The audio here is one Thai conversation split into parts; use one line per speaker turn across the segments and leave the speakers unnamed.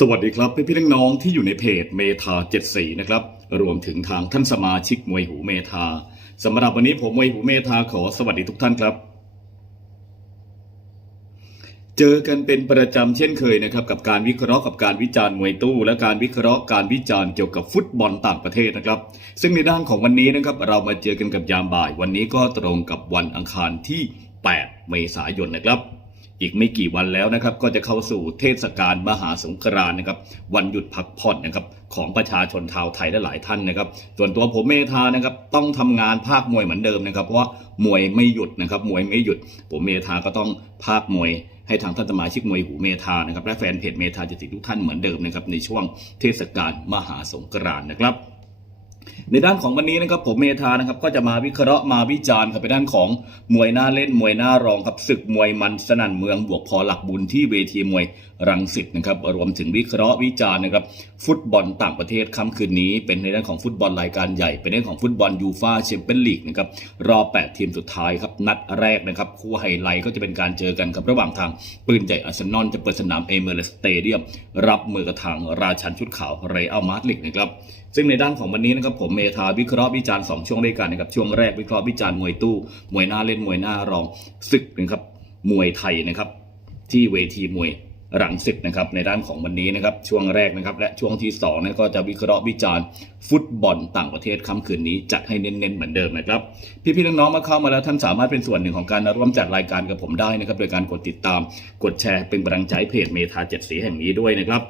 สวัสดีครับพี่พี่น้องๆที่อยู่ในเพจเมทา74นะครับรวมถึงทางท่านสมาชิกมวยหูเมทาสำหรับวันนี้ผมมวยหูเมทาขอสวัสดีทุกท่านครับ เจอกันเป็นประจำเช่นเคยนะครับกับการวิเคราะห์กับการวิจารณ์มวยตู้ และการวิเคราะห์การวิจารณ์เกี่ยวกับฟุตบอลต่างประเทศนะครับ ซึ่งในด้านของวันนี้นะครับเรามาเจอกันกับยามบ่าย วันนี้ก็ตรงกับวันอังคารที่ 8 เมษายนนะครับ อีกไม่กี่วันแล้วนะครับก็จะเข้าสู่เทศกาลมหาสงกรานต์นะครับวันหยุดพักผ่อนนะครับของประชาชนชาวไทยและหลายท่านนะครับ ส่วนตัวผมเมธานะครับต้องทำงานภาคมวยเหมือนเดิมนะครับ เพราะว่ามวยไม่หยุดนะครับมวยไม่หยุด ผมเมธาก็ต้องภาคมวยให้ทางท่านสมาชิกมวยหูเมธานะครับและแฟนเพจเมธาจะติดทุกท่านเหมือนเดิมนะครับในช่วงเทศกาลมหาสงกรานต์นะครับ ในด้านของวันนี้นะครับผมเมธานะครับก็จะมาวิเคราะห์มาวิจารณ์ครับไปด้านของมวยหน้าเล่นมวยหน้ารองครับศึกมวยมันสนั่นเมืองบวกพอหลักบุญที่เวทีมวยรังสิตนะครับรวมถึงวิเคราะห์วิจารณ์นะครับฟุตบอลต่างประเทศค่ำคืนนี้ เป็นในด้านของฟุตบอลรายการใหญ่ เป็นในด้านของฟุตบอลยูฟาแชมเปี้ยนลีกนะครับรอบ 8 ทีมสุดท้ายครับนัดแรกนะครับคู่ไฮไลท์ก็จะเป็นการเจอกันครับระหว่างทางปืนใหญ่อาร์เซนอลจะเปิดสนามเอเมอร์สเตเดียมรับมือกับทางราชันชุดขาวเรอัลมาดริดนะครับ ซึ่งในด้านของวันนี้นะครับผมเมธาวิเคราะห์วิจารณ์2ช่วงด้วยกันนะครับช่วงแรกวิเคราะห์วิจารณ์มวยตู้มวยหน้าเล่นมวยหน้ารองศึกนะครับมวยไทยนะครับ ที่เวทีมวยรังสิตนะครับในด้านของวันนี้นะครับช่วงแรกนะครับและช่วงที่2นะก็จะวิเคราะห์วิจารณ์ฟุตบอลต่างประเทศค่ำคืนนี้จัดให้เน้นๆเหมือนเดิมนะครับพี่ๆน้องๆมาเข้ามาแล้วท่านสามารถเป็นส่วนหนึ่งของการร่วมจัดรายการกับผมได้นะครับโดยการกดติดตามกดแชร์เป็นกำลังใจเพจเมธาเจ็ดสีแห่งนี้ด้วยนะครับ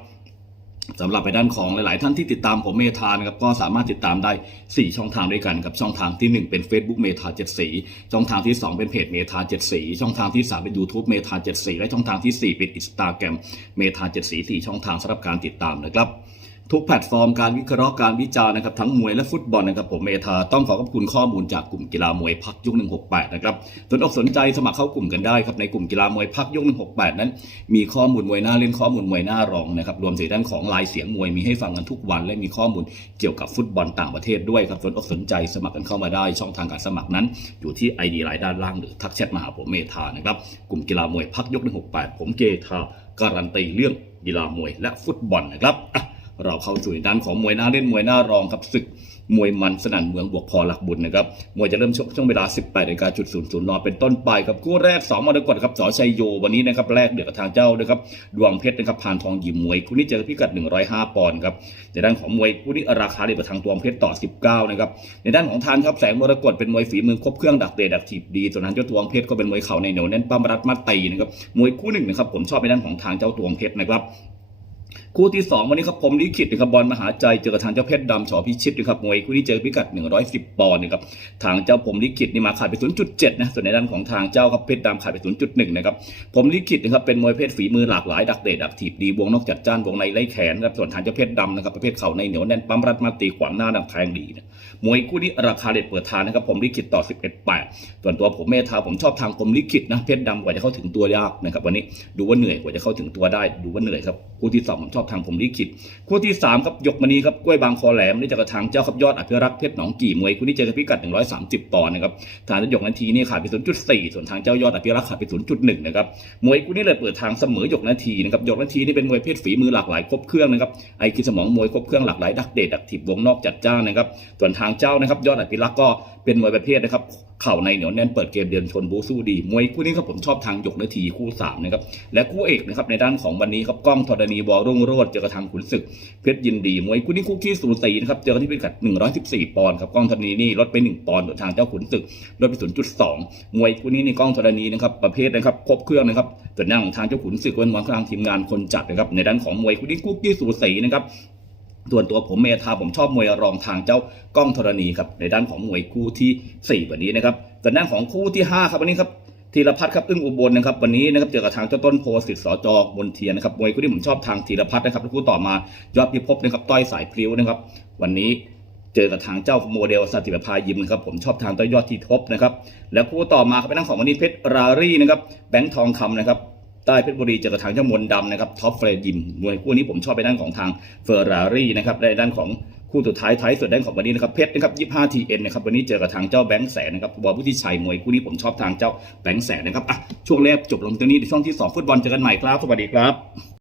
สำหรับไปด้านของหลาย ๆ ท่านที่ติดตามผมเมธานะครับก็สามารถติดตามได้ 4 ช่องทางด้วยกันครับช่องทางที่ 1 เป็น Facebook เมธาเจ็ดสีช่องทางที่ 2 เป็นเพจเมธาเจ็ดสีช่องทางที่ 3 เป็น YouTube เมธาเจ็ดสีและช่องทางทีสี่ 4 เป็น Instagram เมธาเจ็ดสีสี่ช่องทางสำหรับการติดตามนะครับ ทุกแพลตฟอร์มการวิเคราะห์การวิจารณ์นะครับทั้งมวยและฟุตบอลนะครับผมเมธาต้องขอขอบคุณข้อมูลจากกลุ่มกีฬามวยพักยุค168 นะครับสนอกสนใจสมัครเข้ากลุ่มกันได้ครับในกลุ่มกีฬามวยพักยุค168 นั้น มีข้อมูลมวยหน้าเล่นข้อมูลมวยหน้ารองนะครับรวมถึงด้านของลายเสียงมวยมีให้ฟังกันทุกวันและมีข้อมูลเกี่ยวกับฟุตบอลต่างประเทศด้วยครับสนอกสนใจสมัครกันเข้ามาได้ ช่องทางการสมัครนั้น อยู่ที่ ID ไลน์ด้านล่างหรือทักแชทมาหาผมเมธานะครับกลุ่มกีฬามวยพักยก168 ผมเกธาการันตีเรื่องกีฬามวยและฟุตบอลนะครับ เราเข้าสู่ด้านของมวยหน้าเล่นมวยหน้ารองครับศึกมวยมันสนั่นเมืองบวกพอหลักบุญนะครับ มวยจะเริ่มชกช่วงเวลา 18นาฬิกาจุดศูนย์ศูนย์นเป็นต้นไปกับคู่แรก 2มรกตครับสอชัยโยวันนี้นะครับแรกเดือดกับทางเจ้านะครับดวงเพชรนะครับผ่านทองหยิมมวยคู่นี้เจอกับพิกัด 105 ปอนด์ครับในด้านของมวยคู่นี้ราคาเดียวกับทางดวงเพชรต่อ 19นะครับในด้านของทานครับแสงมรกตเป็นมวยฝีมือครบเครื่องดักเตะดักถีบดีส่วนทางเจ้าดวงเพชรก็เป็นมวยเข่าในเหนียวแน่นปั้มรัดมัดตีนะครับมวยคู่หนึ่งนะครับผมชอบในด้านของทางเจ้าดวงเพชรนะครับ คู่ที่ 2 วันนี้ครับผมลิขิตนะครับบอลมหาใจเจอกับทางเจ้าเพชรดำฉอพิชิตนะครับมวยคู่นี้เจอพิกัด 110 ปอนด์นะครับทางเจ้าผมลิขิตนี่มาขาดไป 0.7 นะส่วนในด้านของทางเจ้าครับเพชรดำขาดไป 0.1 นะครับผมลิขิตนะครับเป็นมวยเพชรฝีมือหลากหลายดักเตะดักถีบดีวงนอกจัดจ้านวงในไล่แขนครับส่วนทางเจ้าเพชรดำนะครับประเภทเข่าในเหนียวแน่นปั๊มรัดมาตีขวางหน้าดักแทงดีนะมวยคู่นี้ราคาเด็ดเปิดทางนะครับผมลิขิตต่อ 11 8 ส่วนตัวผมเมธาผมชอบทางผมลิขิตนะเพชรดำกว่าจะเข้าถึงตัวยากนะครับวันนี้ดูว่าเหนื่อยกว่าจะเข้าถึงตัวได้ดูว่าเหนื่อยครับคู่ที่สองผมชอบทางผมลิขิตคู่ที่3ครับยกมณีครับกล้วยบางคอแหลมนี่จะกระทางเจ้าครับยอดอภิรักษ์เพชรหนองกี่มวยคู่นี้เจอกับพิกัด 130ปอนด์นะครับทางเจ้ายกนาทีนี่ขาดไป0.4ส่วนทางเจ้ายอดอภิรักษ์ขาดไป0.1นะครับมวยคู่นี้เลยเปิดทางเสมอยกนาทีนะครับยกนาทีนี่เป็นมวยเพศฝีมือหลากหลายครบเครื่องนะครับไอคิดสมองมวยครบเครื่องหลากหลายดักเดดดักถีบวงนอกจัดจ้านนะครับส่วนทางเจ้านะครับยอดอภิรักษ์ก็เป็นมวยประเภทนะครับเข่าในเหนียวแน่นเปิดเกมเดินชนบูสู้ดีมวยคู่นี้ครับผมชอบทางหยกนาทีคู่สามนะครับและคู่เอกนะครับในด้านของวันนี้ครับกล้องธรณีวอรุ่งโรจน์เจอกับทางขุนศึกเพชรยินดีมวยคู่นี้คู่ขี้สูสีนะครับเจอกันที่พิกัด 114 ปอนด์ครับกล้องธรณีนี่ลดไป 1 ปอนด์ส่วนทางเจ้าขุนศึกลดไป 0.2 มวยคู่นี้ในกล้องธรณีนะครับประเภทนะครับครบเครื่องนะครับส่วนหน้าของทางเจ้าขุนศึกเป็นวันทางทีมงานคนจัดนะครับในด้านของมวยคู่นี้คู่ขี้สูสีนะครับ ส่วนตัวผมเมธาผมชอบมวยรองทางเจ้ากล้องธรณีครับในด้านของมวยคู่ที่4วันนี้นะครับส่วนด้านของคู่ที่ 5 ครับวันนี้ครับธีรพัฒน์ครับอึ้งอุบลนะครับวันนี้นะครับเจอกับทางเจ้าต้นโพสิทธิ์สจมนเทียนนะครับมวยคู่ที่ผมชอบทางธีรพัฒน์นะครับแล้วคู่ต่อมายอดพิภพนะครับต้อยสายพลิ้วนะครับวันนี้เจอกับทางเจ้าโมเดลสติปภายิมนะครับผมชอบทางต้อยยอดทีทบนะครับแล้วคู่ต่อมาครับเป็นทางของวันนี้เพชรรารี่นะครับแบงค์ทองคำนะครับ ใต้เพชรบุรีเจอกับทางเจ้ามนดำนะครับท็อปเฟรดยิมมวยคู่นี้ผมชอบไปด้านของทางเฟอร์รารี่นะครับในด้านของคู่สุดท้ายท้ายสุดด้านของวันนี้นะครับเพชรนะครับ25 TN นะครับวันนี้เจอกับทางเจ้าแบงค์แสนนะครับวอลพุทธิชัยมวยคู่นี้ผมชอบทางเจ้าแบงค์แสนนะครับอะช่วงแรกจบลงตรงนี้ในช่วงที่ 2 ฟุตบอลเจอกันใหม่ครับ สวัสดีครับ